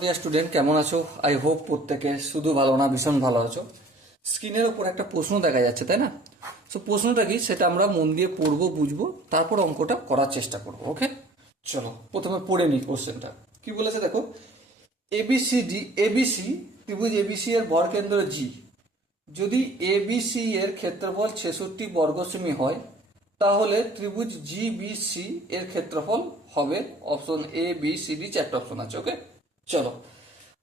Dear student, কেমন আছো? I hope প্রত্যেকে শুধু ভালো না, ভীষণ ভালো আছো। স্ক্রিনের ওপর একটা প্রশ্ন দেখা যাচ্ছে, তাই না? সো প্রশ্নটা কি সেটা আমরা মন দিয়ে পড়বো, বুঝবো, তারপর অঙ্কটা করার চেষ্টা করবো। ওকে, চলো প্রথমে পড়ে নিই কোশ্চেনটা। কি বলেছে দেখো, এবিসি ত্রিভুজ এবিসি এর ভরকেন্দ্র জি, যদি এবিসি এর ক্ষেত্রফল 66 বর্গ সেমি হয়, তাহলে ত্রিভুজ জিবিসি এর ক্ষেত্রফল হবে। Option A B C D, চারটে অপশন আছে। ওকে, চলো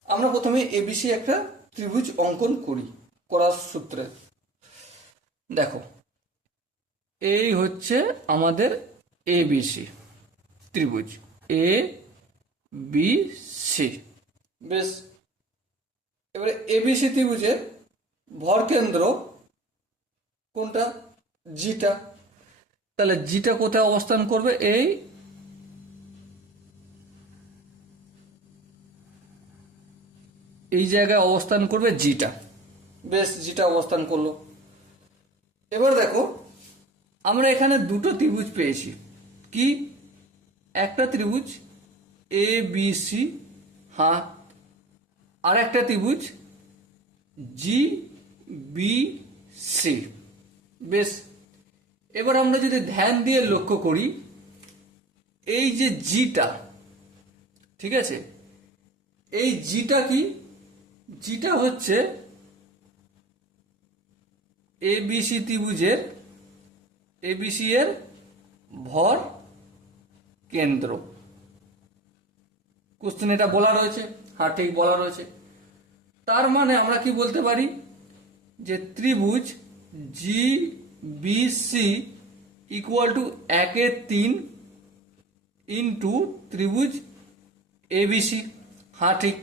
আমরা প্রথমে এবিসি একটা ত্রিভুজ অঙ্কন করি। করার সূত্রে দেখো, এই হচ্ছে আমাদের এবিসি ত্রিভুজ, এ বি সি। বেশ, এবারে এবিসি ত্রিভুজের ভরকেন্দ্র কোনটা? জিটা। তাহলে জিটা কোথায় অবস্থান করবে? এই জায়গায় অবস্থান করবে জিটা। বেশ, জিটা অবস্থান করলো। এবার দেখো, আমরা এখানে দুটো ত্রিভুজ পেয়েছি। কি? একটা ত্রিভুজ এ বি সি, হ্যাঁ, আর একটা ত্রিভুজ জি বি সি। বেশ, এবার আমরা যদি ধ্যান দিয়ে লক্ষ্য করি, এই যে জিটা, ঠিক আছে, এই জিটা কি? জিটা হচ্ছে এবিসি ত্রিভুজের, এবিসি এর ভর কেন্দ্র। কোশ্চেন এটা বলা রয়েছে, হ্যাঁ ঠিক বলা রয়েছে। তার মানে আমরা কি বলতে পারি যে ত্রিভুজ G B C equal to 1/3 into ত্রিভুজ এবিসি। হ্যাঁ ঠিক,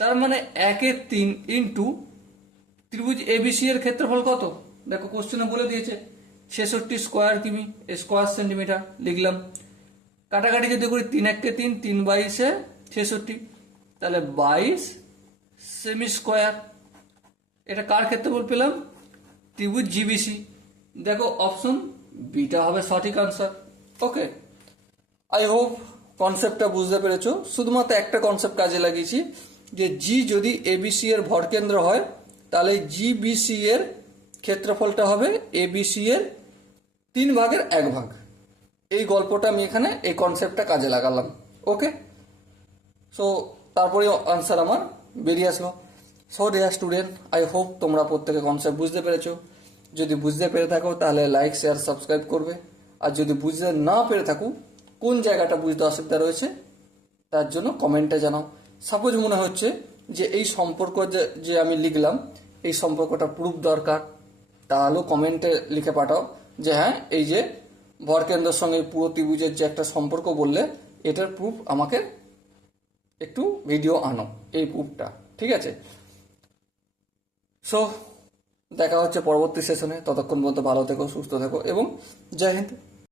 তার মানে 1/3 ইন্টু ত্রিভুজ এবিসি এর ক্ষেত্রফল কত? দেখো কোশ্চেনে বলে দিয়েছে 66 স্কোয়ার কিমি, স্কোয়ার সেন্টিমিটার। লিখলাম, কাটাকাটি যদি করি 3×1=3, 3/22=66, তাহলে 22 সেমি স্কোয়ার। এটা কার ক্ষেত্রফল পেলাম? ত্রিভুজ জিবিসি। দেখো অপশন বিটা হবে সঠিক আনসার। ওকে, আই হোপ কনসেপ্টটা বুঝতে পেরেছো। শুধুমাত্র একটা কনসেপ্ট কাজে লাগিয়েছি, যে জি যদি এবিসি এর ভরকেন্দ্র হয়, তাহলে জিবিসি এর ক্ষেত্রফলটা হবে এবিসি এর 3/1 এই গল্পটা আমি এখানে, এই কনসেপ্টটা কাজে লাগালাম। ওকে, সো তারপরে আনসার আমার বেরিয়ে আসলো। So dear student, I hope তোমরা প্রত্যেকে কনসেপ্ট বুঝতে পেরেছো। যদি বুঝতে পেরে থাকো তাহলে লাইক, শেয়ার, সাবস্ক্রাইব করবে। আর যদি বুঝতে না পেরে থাকো, কোন জায়গাটা বুঝতে অসুবিধা রয়েছে তার জন্য কমেন্টে জানাও। সাপোজ মনে হচ্ছে যে এই সম্পর্ক যে আমি লিখলাম, এই সম্পর্কটা প্রুফ দরকার, তাহলেও কমেন্টে লিখে পাঠাও যে হ্যাঁ, এই যে ভরকেন্দ্রের সঙ্গে পুরো ত্রিভুজের যে একটা সম্পর্ক বললে, এটার প্রুফ আমাকে একটু ভিডিও আনো, এই প্রুফটা। ঠিক আছে, সো দেখা হচ্ছে পরবর্তী সেশনে। ততক্ষণ পর্যন্ত ভালো থেকো, সুস্থ থেকো এবং জয় হিন্দ।